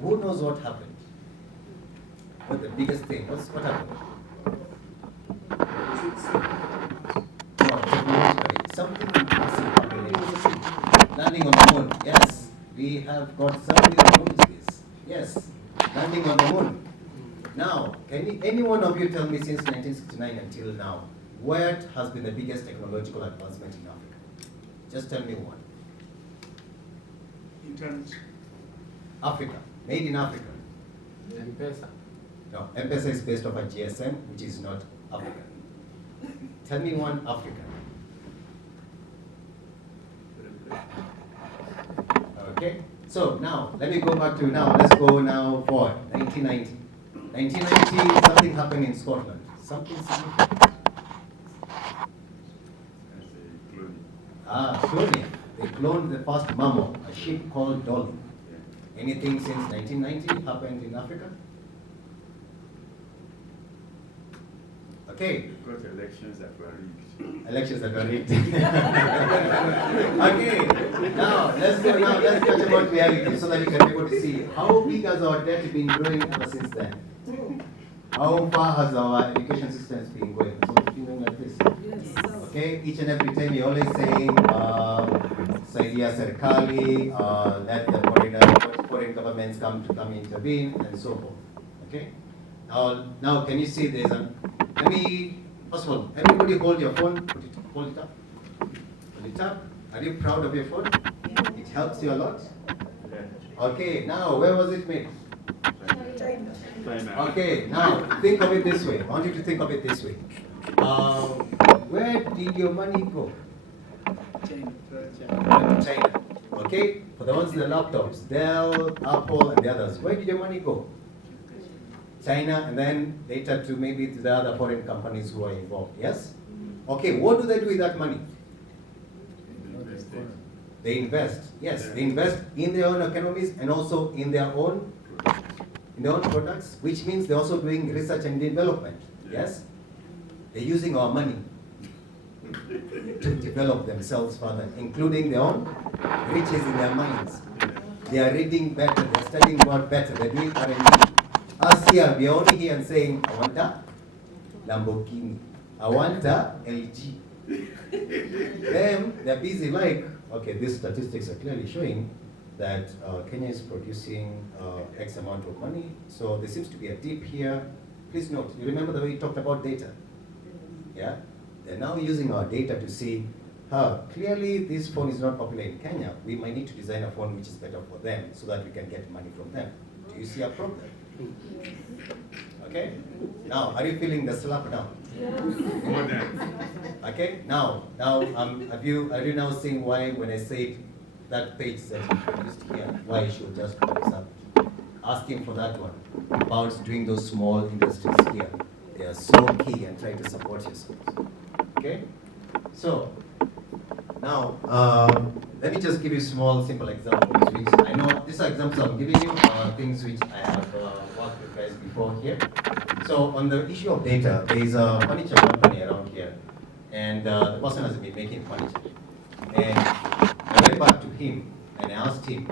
Who knows what happened? What the biggest thing? What happened? No, technologically. Something massive happened. Landing on the moon. Yes, we have got somebody who knows this. Yes, landing on the moon. Now, can any one of you tell me since 1969 until now, what has been the biggest technological advancement in Africa? Just tell me one. Internet. Africa, made in Africa. M-Pesa. No, M-Pesa is based off a GSM, which is not African. Tell me one African. Okay, so now, let me go back to now, let's go now forward, 1990. 1990, something happened in Scotland. Something significant. Cloning. They cloned the first mammal, a sheep called Dolly. Anything since 1990 happened in Africa? Okay. Because elections that were rigged. Elections that were rigged. Okay. Now let's talk about reality so that you can be able to see how big has our debt been growing ever since then. How far has our education systems been going? So it's been going like this. Yes. Okay, each and every time you're always saying, Saidia Serikali, let the foreign governments come intervene, and so forth. Okay? Now can you see there's first of all, everybody hold your phone, hold it up. Hold it up. Are you proud of your phone? It helps you a lot. Okay, now where was it made? Okay, now think of it this way. I want you to think of it this way. Where did your money go? China. Okay? For the ones in the laptops, Dell, Apple, and the others, where did your money go? China, and then later to maybe to the other foreign companies who are involved. Yes? Okay, what do they do with that money? They invest. Yes, they invest in their own economies and also in their own products, which means they're also doing research and development. Yes? They're using our money to develop themselves further, including their own riches in their minds. They are reading better, they're studying God better, they're doing R&D. Us here, we are only here and saying, I want a Lamborghini, I want a LG. Them, they're busy like, okay, these statistics are clearly showing that Kenya is producing X amount of money, so there seems to be a dip here. Please note, you remember the way we talked about data? Yeah? They're now using our data to see, clearly this phone is not popular in Kenya. We might need to design a phone which is better for them so that we can get money from them. Do you see a problem? Okay? Now, are you feeling the slap down? Okay? Now, are you now seeing why when I said that page that you used here, why you should just put this up? Asking for that one about doing those small industries here. They are so key and trying to support yourselves. Okay? So, now, let me just give you small, simple examples. Which I know these are examples I'm giving you, things which I have worked with guys before here. So, on the issue of data, there is a furniture company around here, and the person has been making furniture. And I went back to him and I asked him,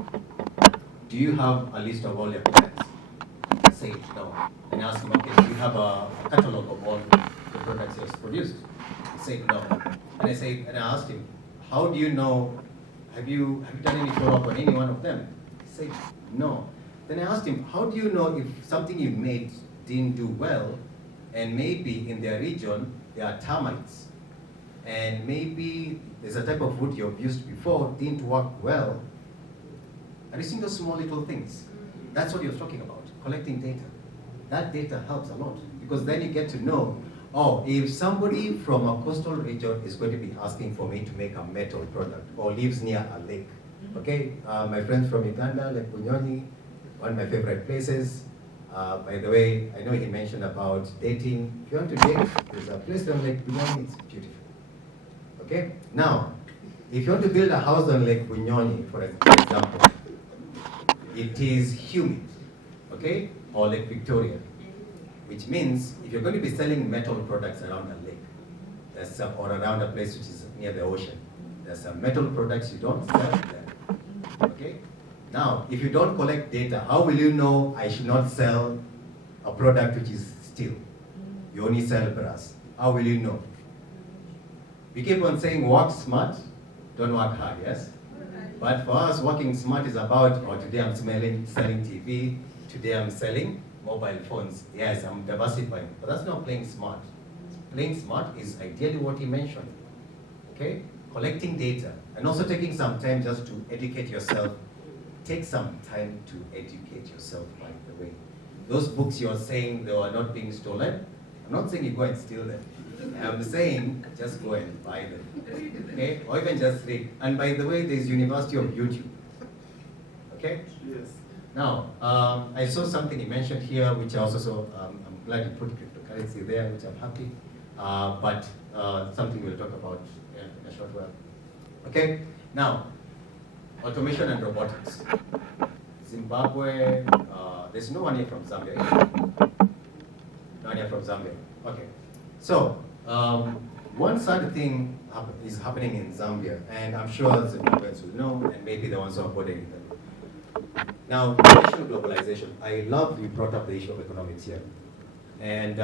do you have a list of all your clients? He said no. And I asked him, okay, do you have a catalog of all the products he has produced? He said no. And I asked him, how do you know, have you done any follow-up on any one of them? He said no. Then I asked him, how do you know if something you made didn't do well, and maybe in their region there are termites, and maybe there's a type of wood you've used before didn't work well? Have you seen those small little things? That's what you're talking about, collecting data. That data helps a lot, because then you get to know, if somebody from a coastal region is going to be asking for me to make a metal product, or lives near a lake, okay? My friends from Uganda, Lake Bunyonyi, one of my favorite places. By the way, I know he mentioned about dating. If you want to date, there's a place on Lake Bunyonyi, it's beautiful. Okay? Now, if you want to build a house on Lake Bunyonyi, for example, it is humid, okay? Or Lake Victoria, which means if you're going to be selling metal products around a lake, or around a place which is near the ocean, there's some metal products you don't sell there, okay? Now, if you don't collect data, how will you know I should not sell a product which is steel? You only sell brass. How will you know? We keep on saying work smart, don't work hard, yes? But for us, working smart is about, oh, today I'm selling TV, today I'm selling mobile phones. Yes, I'm diversifying, but that's not playing smart. Playing smart is ideally what he mentioned, okay? Collecting data, and also taking some time just to educate yourself. Take some time to educate yourself, by the way. Those books you're saying they are not being stolen, I'm not saying you go and steal them. I'm saying just go and buy them, okay? Or even just read. And by the way, there's University of YouTube, okay? Yes. Now, I saw something you mentioned here, which I also saw, I'm glad you put cryptocurrency there, which I'm happy, but something we'll talk about in a short while. Okay, now, automation and robotics. Zimbabwe, there's no one here from Zambia. No one here from Zambia. Okay, so one sad thing is happening in Zambia, and I'm sure Zimbabweans will know, and maybe the ones who are bordering them. Now, the issue of globalization. I love you brought up the issue of economics here. And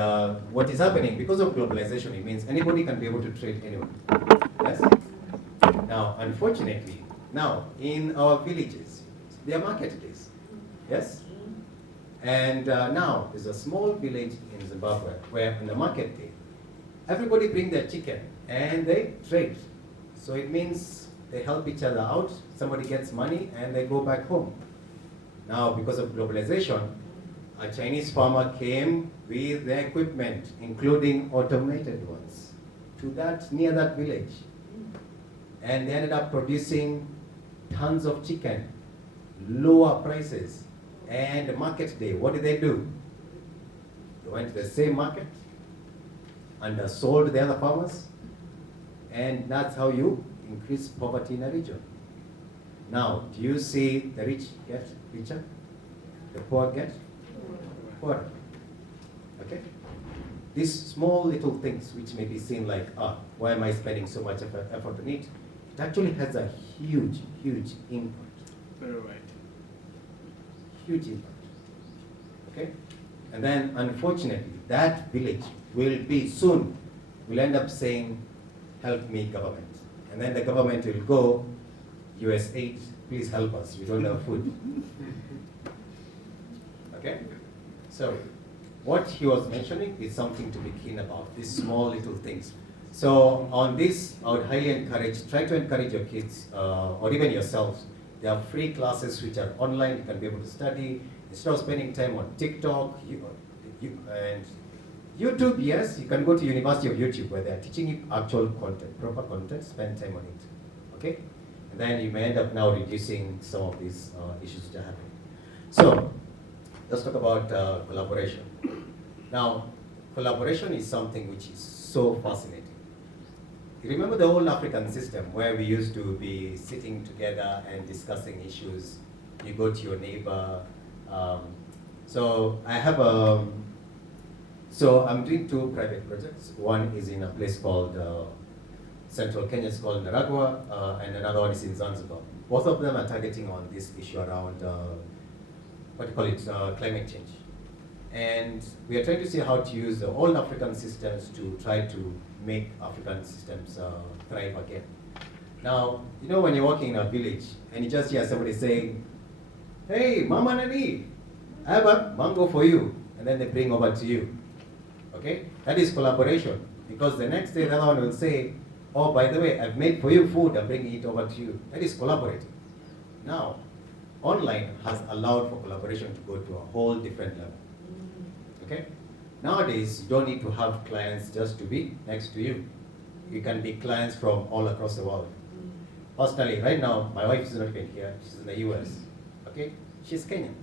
what is happening, because of globalization, it means anybody can be able to trade anywhere. Yes? Now, unfortunately, now in our villages, there are market days. Yes? And now there's a small village in Zimbabwe where on the market day, everybody bring their chicken and they trade. So it means they help each other out, somebody gets money and they go back home. Now, because of globalization, a Chinese farmer came with their equipment, including automated ones, near that village. And they ended up producing tons of chicken, lower prices. And market day, what did they do? They went to the same market, undersold the other farmers, and that's how you increase poverty in a region. Now, do you see the rich get richer? The poor get poorer. Okay? These small little things which may be seen like, why am I spending so much effort on it? It actually has a huge, huge impact. Very right. Huge impact. Okay? And then, unfortunately, that village will end up saying, help me, government. And then the government will go, USAID, please help us, we don't have food. Okay? So, what he was mentioning is something to be keen about, these small little things. So, on this, I would highly try to encourage your kids, or even yourselves. There are free classes which are online, you can be able to study. Instead of spending time on TikTok, and YouTube, yes, you can go to University of YouTube where they are teaching you actual content, proper content, spend time on it, okay? And then you may end up now reducing some of these issues that are happening. So, let's talk about collaboration. Now, collaboration is something which is so fascinating. You remember the whole African system where we used to be sitting together and discussing issues. You go to your neighbor. So I have so I'm doing two private projects. One is in a place called Central Kenya, it's called Naragwa, and another one is in Zanzibar. Both of them are targeting on this issue around, climate change. And we are trying to see how to use all African systems to try to make African systems thrive again. Now, you know when you're walking in a village and you just hear somebody saying, hey, Mama Nani, I have a mango for you, and then they bring over to you. Okay? That is collaboration, because the next day the other one will say, oh, by the way, I've made for you food, I'm bringing it over to you. That is collaborating. Now, online has allowed for collaboration to go to a whole different level. Okay? Nowadays, you don't need to have clients just to be next to you. You can be clients from all across the world. Personally, right now, my wife is not even here, she's in the US. Okay? She's Kenyan.